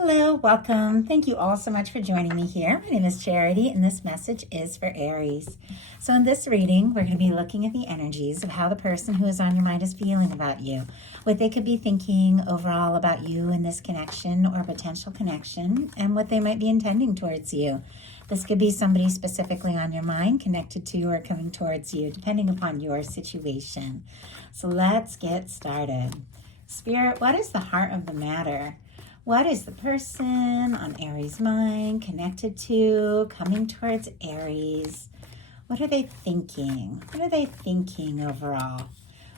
Hello, welcome. Thank you all so much for joining me here. My name is Charity, and this message is for Aries. So, in this reading, we're going to be looking at the energies of how the person who is on your mind is feeling about you, what they could be thinking overall about you in this connection or potential connection, and what they might be intending towards you. This could be somebody specifically on your mind, connected to or coming towards you, depending upon your situation. So, let's get started. Spirit, what is the heart of the matter? What is the person on Aries' mind connected to, coming towards Aries? What are they thinking? What are they thinking overall?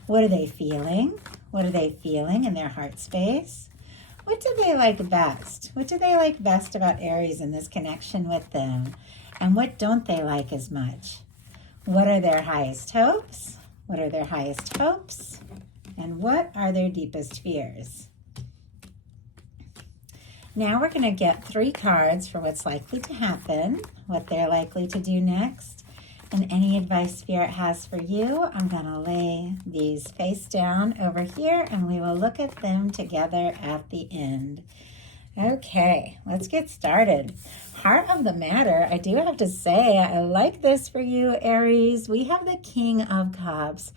What are they feeling? What are they feeling in their heart space? What do they like best? What do they like best about Aries in this connection with them? And what don't they like as much? What are their highest hopes? What are their highest hopes? And what are their deepest fears? Now we're going to get 3 cards for what's likely to happen, what they're likely to do next, and any advice Spirit has for you. I'm going to lay these face down over here, and we will look at them together at the end. Okay, let's get started. Heart of the matter, I do have to say, I like this for you, Aries. We have the King of Cups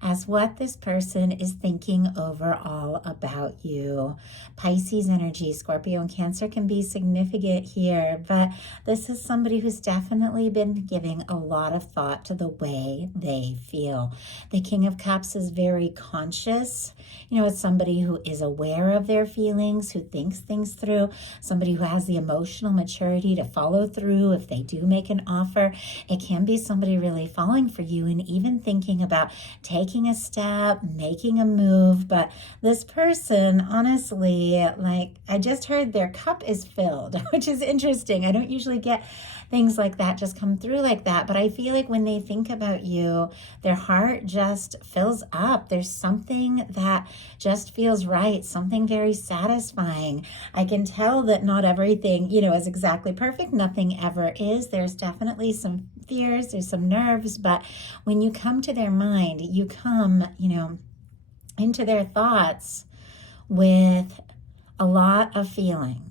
as what this person is thinking overall about you. Pisces energy, Scorpio and Cancer can be significant here, but this is somebody who's definitely been giving a lot of thought to the way they feel. The King of Cups is very conscious. It's somebody who is aware of their feelings, who thinks things through, somebody who has the emotional maturity to follow through if they do make an offer. It can be somebody really falling for you and even thinking about taking a step, making a move. But this person, honestly, I just heard their cup is filled, which is interesting. I don't usually get things like that just come through like that, but I feel like when they think about you, their heart just fills up. There's something that just feels right, something very satisfying. I can tell that not everything, is exactly perfect. Nothing ever is. There's definitely some fears, there's some nerves, but when you come to their mind, you come, into their thoughts with a lot of feeling.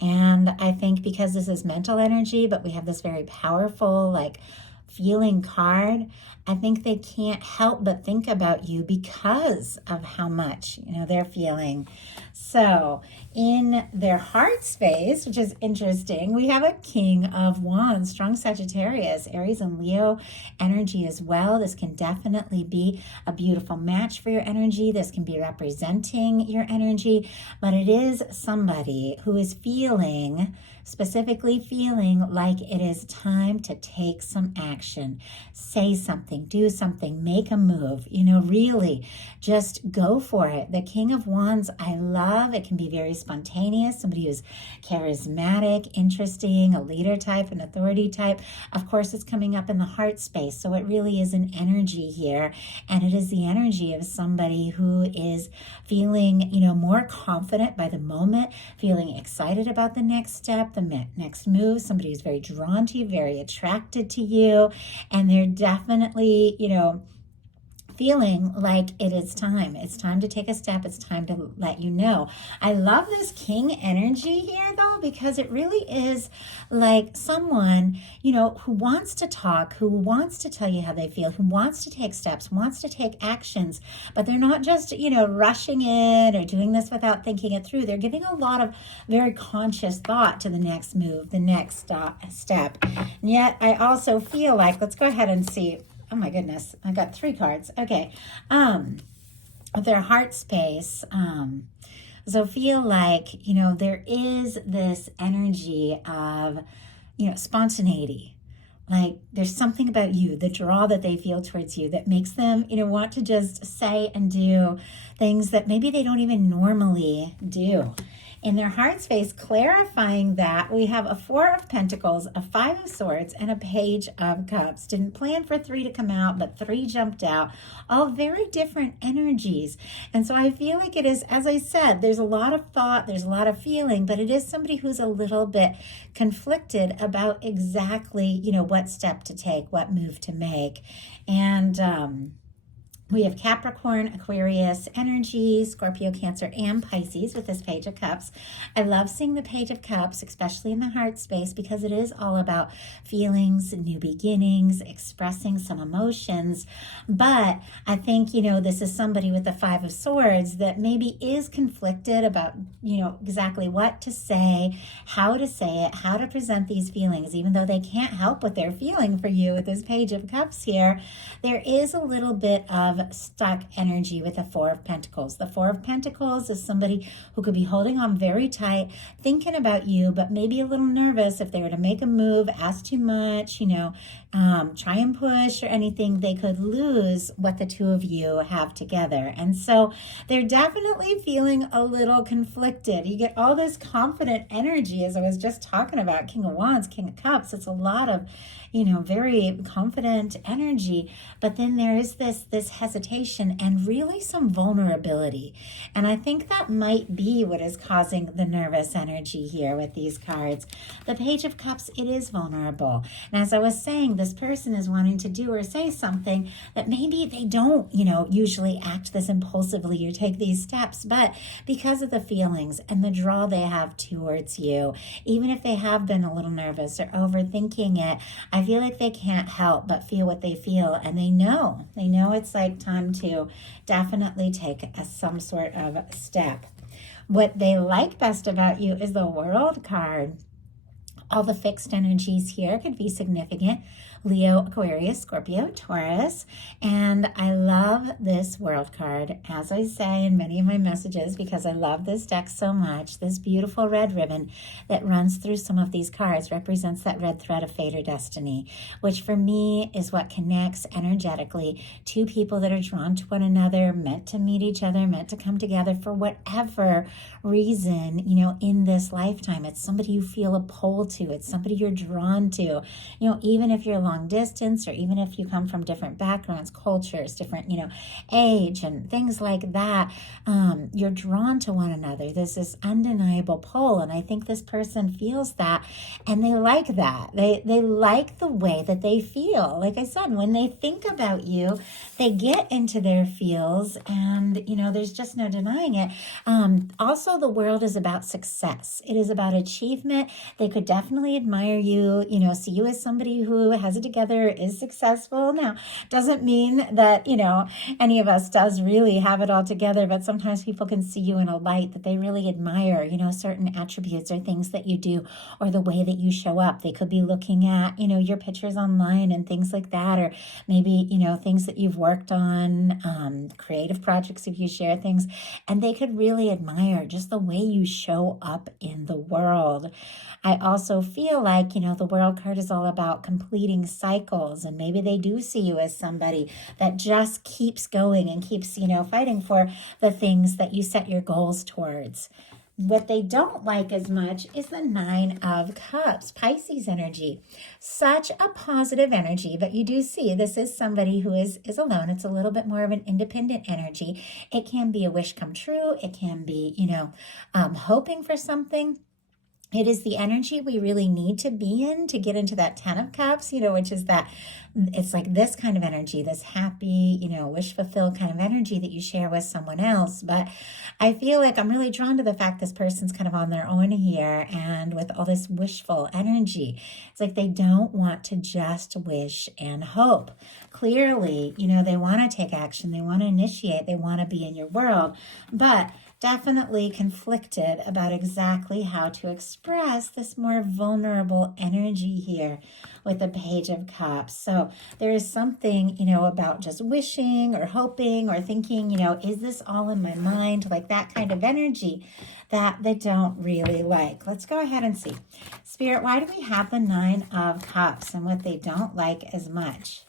And I think because this is mental energy, but we have this very powerful, feeling card, I think they can't help but think about you because of how much, they're feeling. So in their heart space, which is interesting, we have a King of Wands, strong Sagittarius, Aries and Leo energy as well. This can definitely be a beautiful match for your energy. This can be representing your energy, but it is somebody who is specifically feeling like it is time to take some action, say something, do something, make a move, really just go for it. The King of Wands, I love. It can be very spontaneous, somebody who's charismatic, interesting, a leader type, an authority type. Of course, it's coming up in the heart space, so it really is an energy here, and it is the energy of somebody who is feeling, more confident by the moment, feeling excited about the next step, the next move, somebody who's very drawn to you, very attracted to you, and they're definitely, feeling like it is time. It's time to take a step. It's time to let you know. I love this King energy here, though, because it really is like someone, who wants to talk, who wants to tell you how they feel, who wants to take steps, wants to take actions, but they're not just, rushing in or doing this without thinking it through. They're giving a lot of very conscious thought to the next move, the next step. And yet I also feel like, let's go ahead and see. Oh my goodness, I got 3 cards. Okay. With their heart space, so feel like, there is this energy of, spontaneity. Like there's something about you, the draw that they feel towards you that makes them, want to just say and do things that maybe they don't even normally do. In their heart space, clarifying that, we have a 4 of Pentacles, a 5 of Swords, and a Page of Cups. Didn't plan for 3 to come out, but 3 jumped out. All very different energies. And so I feel like it is, as I said, there's a lot of thought, there's a lot of feeling, but it is somebody who's a little bit conflicted about exactly, what step to take, what move to make. And We have Capricorn, Aquarius energy, Scorpio, Cancer, and Pisces with this Page of Cups. I love seeing the Page of Cups, especially in the heart space, because it is all about feelings, new beginnings, expressing some emotions. But I think, this is somebody with the Five of Swords that maybe is conflicted about, exactly what to say, how to say it, how to present these feelings, even though they can't help what they're feeling for you with this Page of Cups here. There is a little bit of stuck energy with the Four of Pentacles. The Four of Pentacles is somebody who could be holding on very tight, thinking about you, but maybe a little nervous if they were to make a move, ask too much, try and push or anything, they could lose what the two of you have together. And so they're definitely feeling a little conflicted. You get all this confident energy, as I was just talking about, King of Wands, King of Cups. It's a lot of, very confident energy, but then there is this hesitation and really some vulnerability. And I think that might be what is causing the nervous energy here with these cards. The Page of Cups, it is vulnerable. And as I was saying, this person is wanting to do or say something that maybe they don't, usually act this impulsively or take these steps, but because of the feelings and the draw they have towards you, even if they have been a little nervous or overthinking it, I feel like they can't help but feel what they feel, and they know it's like time to definitely take some sort of step. What they like best about you is the World card. All the fixed energies here could be significant. Leo, Aquarius, Scorpio, Taurus. And I love this World card, as I say in many of my messages, because I love this deck so much. This beautiful red ribbon that runs through some of these cards represents that red thread of fate or destiny, which for me is what connects energetically two people that are drawn to one another, meant to meet each other, meant to come together for whatever reason, in this lifetime. It's somebody you feel a pull to. It's somebody you're drawn to, even if you're long distance, or even if you come from different backgrounds, cultures, different, age and things like that, you're drawn to one another. There's this undeniable pull, and I think this person feels that, and they like that. They like the way that they feel. Like I said, when they think about you, they get into their feels, and, there's just no denying it. Also, the world is about success. It is about achievement. They could definitely admire you, see you as somebody who has it together, is successful. Now, doesn't mean that, any of us does really have it all together, but sometimes people can see you in a light that they really admire, certain attributes or things that you do, or the way that you show up. They could be looking at, your pictures online and things like that, or maybe, things that you've worked on, creative projects if you share things, and they could really admire just the way you show up in the world. I also feel like, the World card is all about completing cycles, and maybe they do see you as somebody that just keeps going and keeps, fighting for the things that you set your goals towards. What they don't like as much is the Nine of Cups, Pisces energy. Such a positive energy, but you do see this is somebody who is alone. It's a little bit more of an independent energy. It can be a wish come true. It can be, hoping for something. It is the energy we really need to be in to get into that 10 of Cups, which is that it's like this kind of energy, this happy, wish fulfilled kind of energy that you share with someone else. But I feel like I'm really drawn to the fact this person's kind of on their own here, and with all this wishful energy. It's like they don't want to just wish and hope. Clearly, they want to take action. They want to initiate. They want to be in your world. But definitely conflicted about exactly how to express this more vulnerable energy here with the Page of Cups. So there is something, about just wishing or hoping or thinking, is this all in my mind? Like that kind of energy that they don't really like. Let's go ahead and see. Spirit, why do we have the Nine of Cups and what they don't like as much?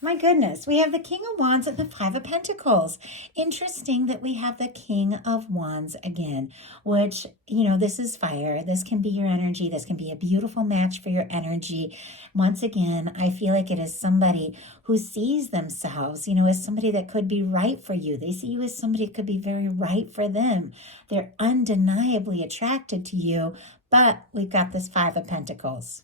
My goodness, we have the King of Wands and the Five of Pentacles. Interesting that we have the King of Wands again, which, this is fire. This can be your energy. This can be a beautiful match for your energy. Once again, I feel like it is somebody who sees themselves, as somebody that could be right for you. They see you as somebody that could be very right for them. They're undeniably attracted to you, but we've got this Five of Pentacles.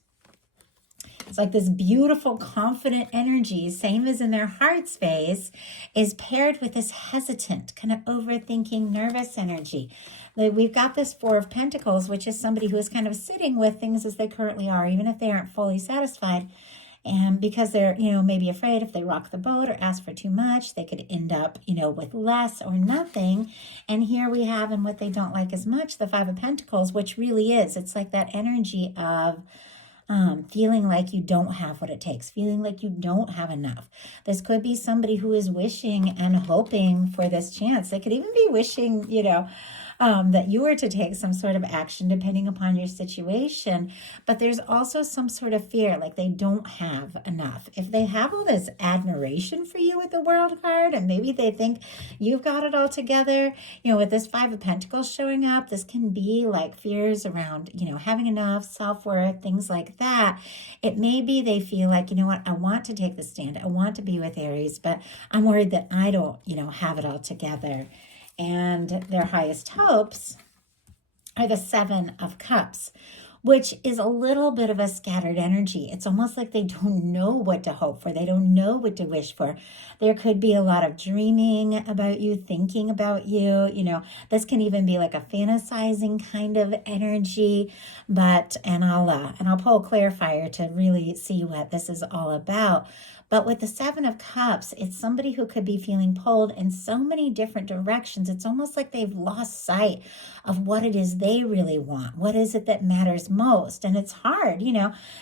It's like this beautiful, confident energy, same as in their heart space, is paired with this hesitant, kind of overthinking, nervous energy. We've got this Four of Pentacles, which is somebody who is kind of sitting with things as they currently are, even if they aren't fully satisfied. And because they're, maybe afraid if they rock the boat or ask for too much, they could end up, with less or nothing. And here we have, and what they don't like as much, the Five of Pentacles, which really is, it's like that energy of feeling like you don't have what it takes, feeling like you don't have enough. This could be somebody who is wishing and hoping for this chance. They could even be wishing, that you were to take some sort of action depending upon your situation. But there's also some sort of fear, like they don't have enough. If they have all this admiration for you with the World card, and maybe they think you've got it all together, with this Five of Pentacles showing up, this can be like fears around, having enough, self-worth, things like that. It may be they feel like, I want to take the stand. I want to be with Aries, but I'm worried that I don't, have it all together. And their highest hopes are the Seven of Cups, which is a little bit of a scattered energy. It's almost like they don't know what to hope for. They don't know what to wish for. There could be a lot of dreaming about you, thinking about you. This can even be like a fantasizing kind of energy. And I'll pull a clarifier to really see what this is all about. But with the Seven of Cups, it's somebody who could be feeling pulled in so many different directions. It's almost like they've lost sight of what it is they really want. What is it that matters most? And it's hard,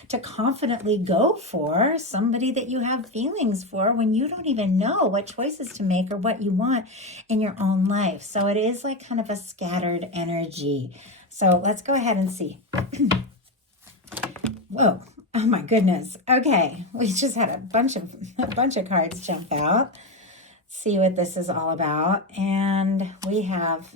to confidently go for somebody that you have feelings for when you don't even know what choices to make or what you want in your own life. So it is like kind of a scattered energy. So let's go ahead and see. Whoa. Oh my goodness. Okay. We just had a bunch of cards jump out. See what this is all about. And we have,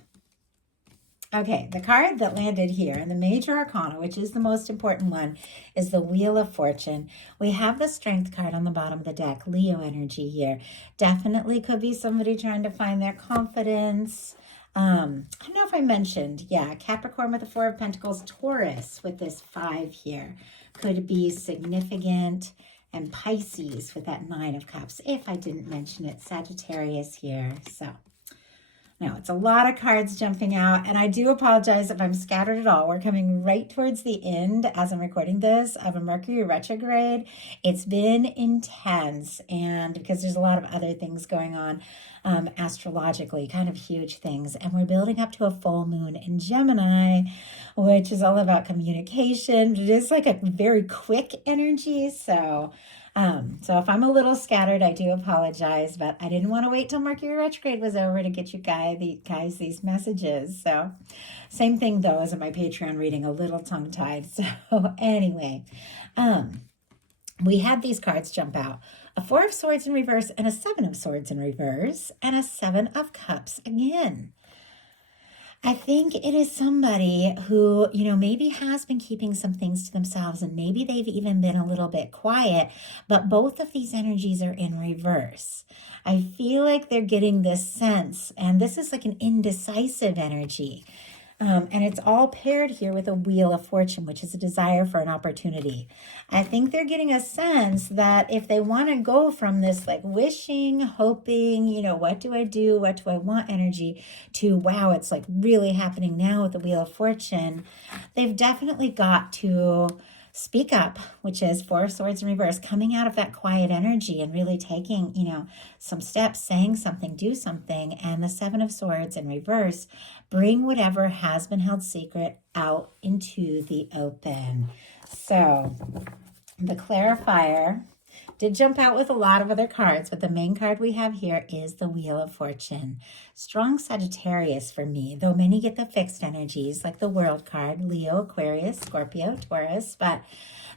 okay, the card that landed here in the Major Arcana, which is the most important one, is the Wheel of Fortune. We have the Strength card on the bottom of the deck, Leo energy here. Definitely could be somebody trying to find their confidence. I don't know if I mentioned, Capricorn with the Four of Pentacles, Taurus with this 5 here. Could be significant, and Pisces with that 9 of Cups. If I didn't mention it, Sagittarius here. So now it's a lot of cards jumping out, and I do apologize if I'm scattered at all. We're coming right towards the end as I'm recording this of a Mercury retrograde. It's been intense, and because there's a lot of other things going on astrologically, kind of huge things, and we're building up to a full moon in Gemini, which is all about communication. It is like a very quick energy, so if I'm a little scattered, I do apologize, but I didn't want to wait till Mercury retrograde was over to get you guys these messages. So same thing though as in my Patreon reading, a little tongue-tied. So anyway, we had these cards jump out. A 4 of Swords in reverse and a 7 of Swords in reverse and a 7 of Cups again. I think it is somebody who, maybe has been keeping some things to themselves, and maybe they've even been a little bit quiet, but both of these energies are in reverse. I feel like they're getting this sense, and this is like an indecisive energy. And it's all paired here with a Wheel of Fortune, which is a desire for an opportunity. I think they're getting a sense that if they want to go from this like wishing, hoping, what do I do? What do I want energy to, wow, it's like really happening now with the Wheel of Fortune. They've definitely got to speak up, which is 4 of Swords in reverse, coming out of that quiet energy and really taking, some steps, saying something, do something. And the 7 of Swords in reverse, bring whatever has been held secret out into the open. So the clarifier did jump out with a lot of other cards, but the main card we have here is the Wheel of Fortune. Strong Sagittarius for me, though many get the fixed energies like the World card, Leo, Aquarius, Scorpio, Taurus, but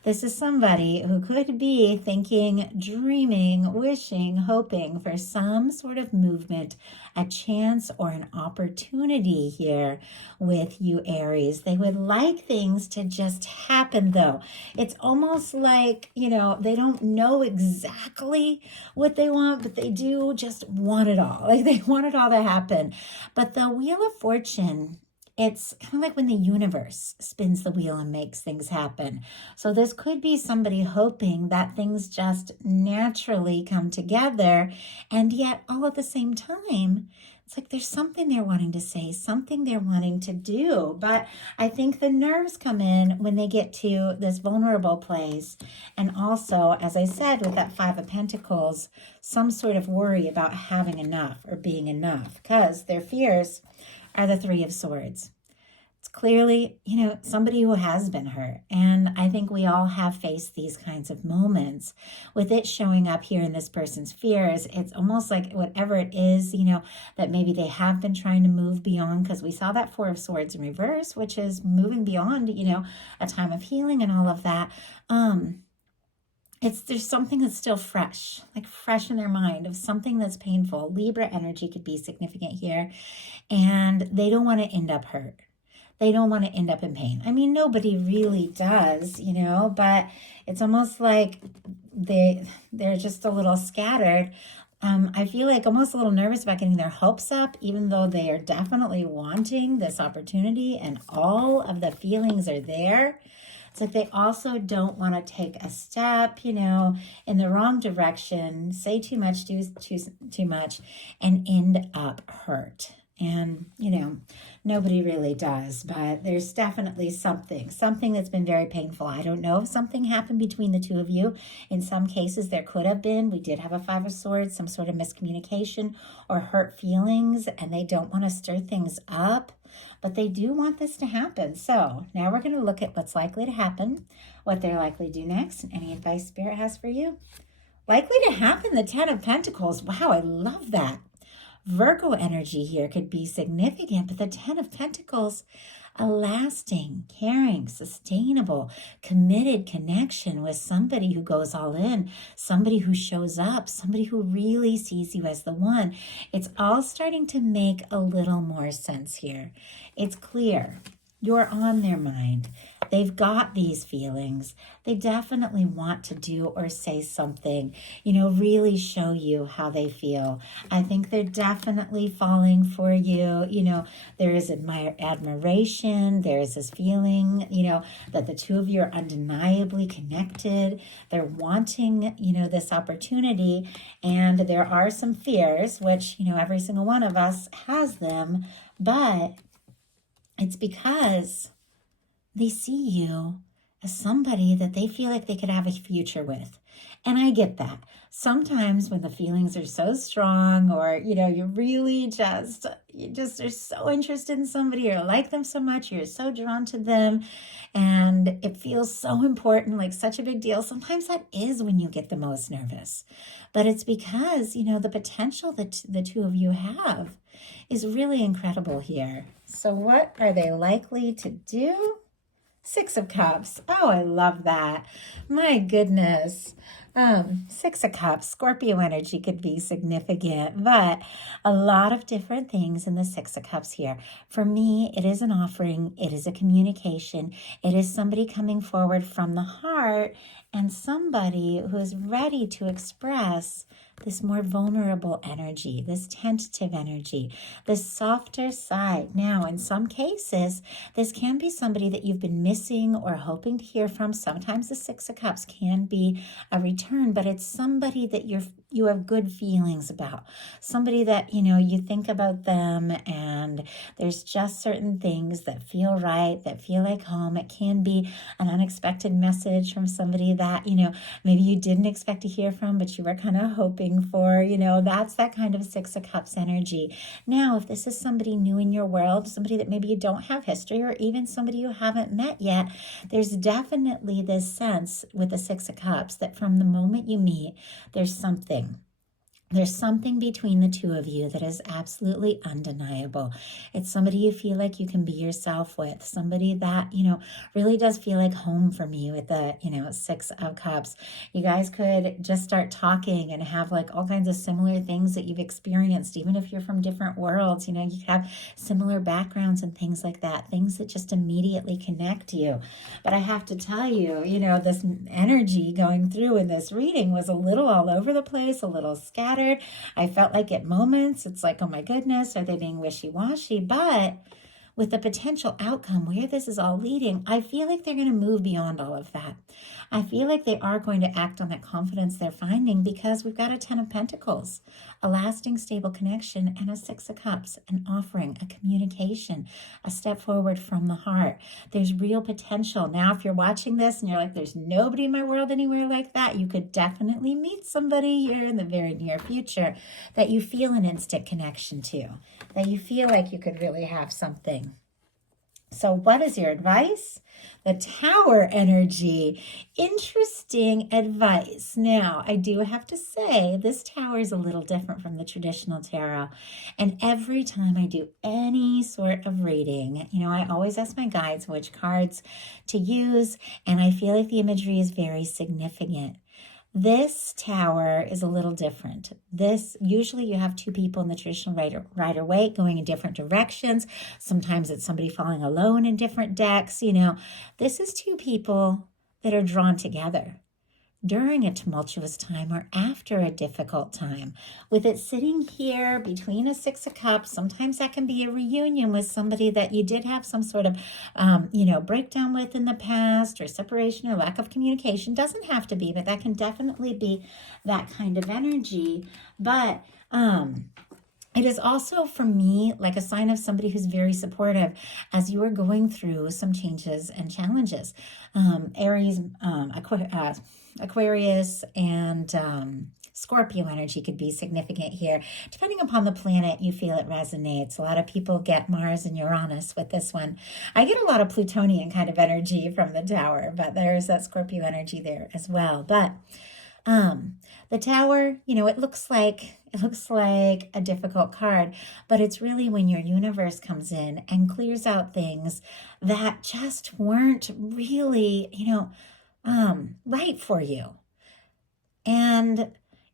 this is somebody who could be thinking, dreaming, wishing, hoping for some sort of movement, a chance or an opportunity here with you, Aries. They would like things to just happen, though. It's almost like, they don't know exactly what they want, but they do just want it all. Like they want it all to happen. But the Wheel of Fortune It's kind of like when the universe spins the wheel and makes things happen. So this could be somebody hoping that things just naturally come together, and yet all at the same time, it's like there's something they're wanting to say, something they're wanting to do. But I think the nerves come in when they get to this vulnerable place. And also, as I said, with that Five of Pentacles, some sort of worry about having enough or being enough, because their fears are the Three of Swords. It's clearly, somebody who has been hurt. And I think we all have faced these kinds of moments. With it showing up here in this person's fears, it's almost like whatever it is, that maybe they have been trying to move beyond, because we saw that Four of Swords in reverse, which is moving beyond, a time of healing and all of that. There's something that's still fresh, like fresh in their mind of something that's painful. Libra energy could be significant here, and they don't want to end up hurt. They don't want to end up in pain. I mean, nobody really does, but it's almost like they're just a little scattered. I feel like almost a little nervous about getting their hopes up, even though they are definitely wanting this opportunity and all of the feelings are there. It's like they also don't want to take a step, in the wrong direction, say too much, do too much, and end up hurt. And, nobody really does, but there's definitely something that's been very painful. I don't know if something happened between the two of you. In some cases, there could have been. We did have a Five of Swords, some sort of miscommunication or hurt feelings, and they don't want to stir things up, but they do want this to happen. So now we're going to look at what's likely to happen, what they're likely to do next, and any advice Spirit has for you. Likely to happen, the Ten of Pentacles. Wow, I love that. Virgo energy here could be significant, but the Ten of Pentacles, a lasting, caring, sustainable, committed connection with somebody who goes all in, somebody who shows up, somebody who really sees you as the one. It's all starting to make a little more sense here. It's clear. You're on their mind. They've got these feelings. They definitely want to do or say something, really show you how they feel. I think they're definitely falling for you. There is admiration. There is this feeling, that the two of you are undeniably connected. They're wanting, this opportunity. And there are some fears, which, every single one of us has them, but it's because they see you as somebody that they feel like they could have a future with. And I get that. Sometimes when the feelings are so strong, or, you really just are so interested in somebody or like them so much, you're so drawn to them, and it feels so important, like such a big deal. Sometimes that is when you get the most nervous. But it's because, the potential that the two of you have is really incredible here. So what are they likely to do? Six of Cups. Oh, I love that. My goodness. Six of Cups, Scorpio energy could be significant, but a lot of different things in the Six of Cups here. For me, it is an offering. It is a communication. It is somebody coming forward from the heart, and somebody who is ready to express this more vulnerable energy, this tentative energy, this softer side. Now, in some cases, this can be somebody that you've been missing or hoping to hear from. Sometimes the Six of Cups can be a return, but it's somebody that you have good feelings about, somebody that, you think about them, and there's just certain things that feel right, that feel like home. It can be an unexpected message from somebody that, maybe you didn't expect to hear from, but you were kind of hoping for, that's that kind of Six of Cups energy. Now, if this is somebody new in your world, somebody that maybe you don't have history, or even somebody you haven't met yet, there's definitely this sense with the Six of Cups that from the moment you meet, there's something. There's something between the two of you that is absolutely undeniable. It's somebody you feel like you can be yourself with, somebody that, really does feel like home from you with the, Six of Cups. You guys could just start talking and have like all kinds of similar things that you've experienced, even if you're from different worlds, you could have similar backgrounds and things like that, things that just immediately connect you. But I have to tell you, this energy going through in this reading was a little all over the place, a little scattered. I felt like at moments, it's like, oh my goodness, are they being wishy-washy? But with the potential outcome where this is all leading, I feel like they're going to move beyond all of that. I feel like they are going to act on that confidence they're finding, because we've got a 10 of Pentacles, a lasting, stable connection, and a 6 of Cups, an offering, a communication, a step forward from the heart. There's real potential. Now, if you're watching this and you're like, there's nobody in my world anywhere like that, you could definitely meet somebody here in the very near future that you feel an instant connection to, that you feel like you could really have something. So what is your advice? The Tower energy. Interesting advice. Now, I do have to say, this Tower is a little different from the traditional tarot. And every time I do any sort of reading, I always ask my guides which cards to use, and I feel like the imagery is very significant. This Tower is a little different. Usually you have two people in the traditional Rider-Waite going in different directions. Sometimes it's somebody falling alone in different decks. This is two people that are drawn together during a tumultuous time or after a difficult time. With it sitting here between a 6 of Cups, sometimes that can be a reunion with somebody that you did have some sort of, breakdown with in the past, or separation or lack of communication. Doesn't have to be, but that can definitely be that kind of energy. But it is also, for me, like a sign of somebody who's very supportive as you are going through some changes and challenges. Aries, Aquarius, and Scorpio energy could be significant here. Depending upon the planet, you feel it resonates. A lot of people get Mars and Uranus with this one. I get a lot of Plutonian kind of energy from the Tower, but there's that Scorpio energy there as well. But the Tower, it looks like a difficult card, but it's really when your universe comes in and clears out things that just weren't really, right for you. And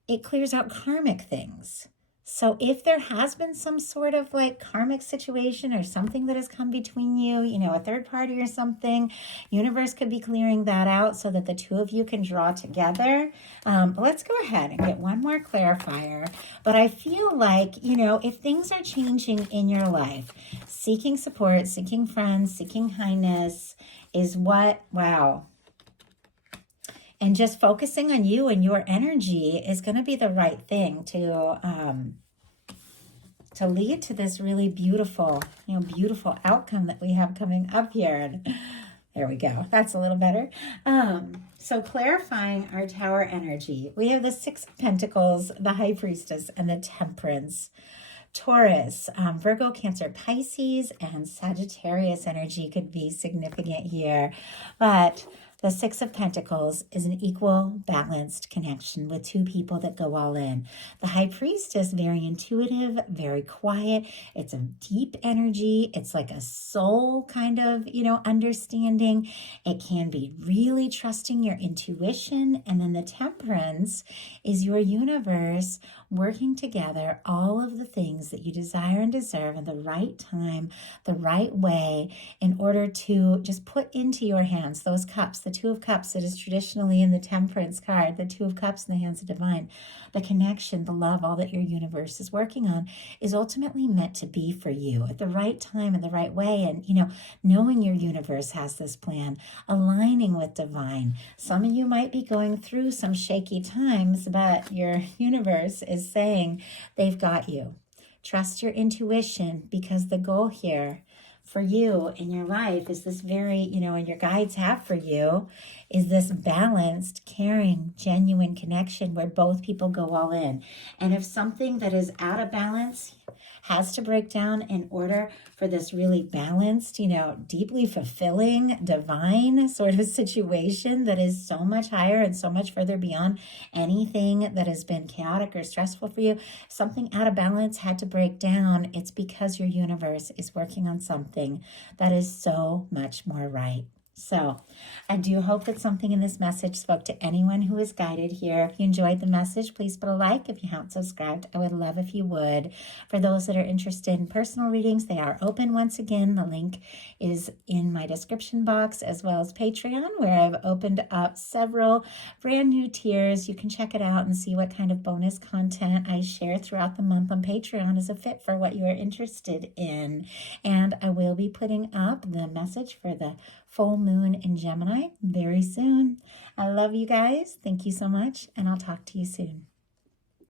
it clears out karmic things. So if there has been some sort of karmic situation or something that has come between you, a third party or something, universe could be clearing that out so that the two of you can draw together. But let's go ahead and get one more clarifier. But I feel like, if things are changing in your life, seeking support, seeking friends, seeking kindness is wow. And just focusing on you and your energy is going to be the right thing to lead to this really beautiful outcome that we have coming up here. And there we go. That's a little better. So clarifying our Tower energy, we have the 6 of Pentacles, the High Priestess, and the Temperance. Taurus, Virgo, Cancer, Pisces, and Sagittarius energy could be significant here. But the 6 of Pentacles is an equal, balanced connection with two people that go all in. The High Priestess, very intuitive, very quiet. It's a deep energy. It's like a soul kind of, understanding. It can be really trusting your intuition. And then the Temperance is your universe working together all of the things that you desire and deserve in the right time, the right way, in order to just put into your hands those cups, the 2 of Cups that is traditionally in the Temperance card, the 2 of Cups in the hands of divine, the connection, the love, all that your universe is working on is ultimately meant to be for you at the right time and the right way. And, knowing your universe has this plan, aligning with divine. Some of you might be going through some shaky times, but your universe is saying they've got you. Trust your intuition, because the goal here for you in your life is this very, and your guides have for you, is this balanced, caring, genuine connection where both people go all in. And if something that is out of balance has to break down in order for this really balanced, deeply fulfilling, divine sort of situation that is so much higher and so much further beyond anything that has been chaotic or stressful for you, something out of balance had to break down, it's because your universe is working on something that is so much more right. So I do hope that something in this message spoke to anyone who is guided here. If you enjoyed the message, please put a like. If you haven't subscribed, I would love if you would. For those that are interested in personal readings, they are open once again. The link is in my description box, as well as Patreon, where I've opened up several brand new tiers. You can check it out and see what kind of bonus content I share throughout the month on Patreon is a fit for what you are interested in. And I will be putting up the message for the full moon in Gemini very soon. I love you guys. Thank you so much, and I'll talk to you soon.